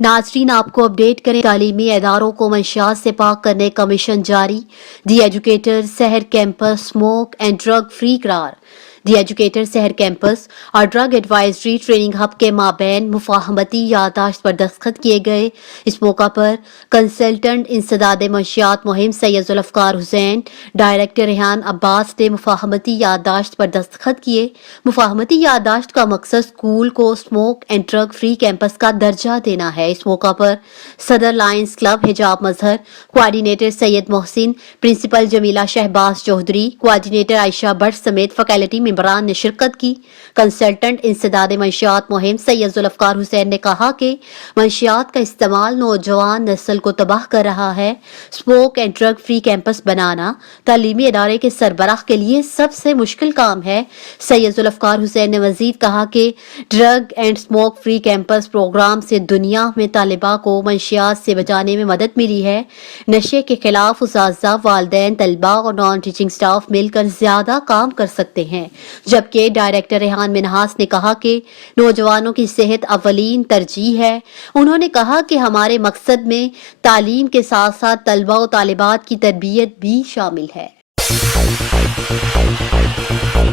ناظرین آپ کو اپڈیٹ کریں، تعلیمی اداروں کو منشیات سے پاک کرنے کا مشن جاری، دی ایجوکیٹر شہر campus smoke and drug free قرار۔ دی ایجوکیٹر شہر کیمپس اور ڈرگ ایڈوائزری ٹریننگ ہب کے مابین مفاہمتی یادداشت پر دستخط کیے گئے۔ اس موقع پر کنسلٹنٹ انسداد منشیات مہم سید ذوالفقار حسین، ڈائریکٹر ریحان عباس نے مفاہمتی یادداشت پر دستخط کیے۔ مفاہمتی یادداشت کا مقصد اسکول کو smoke and drug free campus کا درجہ دینا ہے۔ اس موقع پر صدر Lions Club Hijab Mazhar, coordinator Syed Mohsin, principal Jamila Shahbaz Chaudhry, coordinator Ayesha Butt سمیت فیکلٹی ممبران نے شرکت کی۔ کنسلٹنٹ انسداد منشیات مہم سید ذوالفقار حسین نے کہا کہ منشیات کا استعمال نوجوان نسل کو تباہ کر رہا ہے۔ Smoke and drug free campus بنانا تعلیمی ادارے کے سربراہ کے لیے سب سے مشکل کام ہے۔ سید ذوالفقار حسین نے مزید کہا کہ drug and smoke free campus programme سے دنیا میں طالبہ کو منشیات سے بچانے میں مدد ملی ہے۔ نشے کے خلاف اساتذہ، والدین، طلبہ اور نان ٹیچنگ سٹاف مل کر زیادہ کام کر سکتے ہیں۔ جبکہ ڈائریکٹر ریحان منہاس نے کہا کہ نوجوانوں کی صحت اولین ترجیح ہے۔ انہوں نے کہا کہ ہمارے مقصد میں تعلیم کے ساتھ ساتھ طلبہ و طالبات کی تربیت بھی شامل ہے۔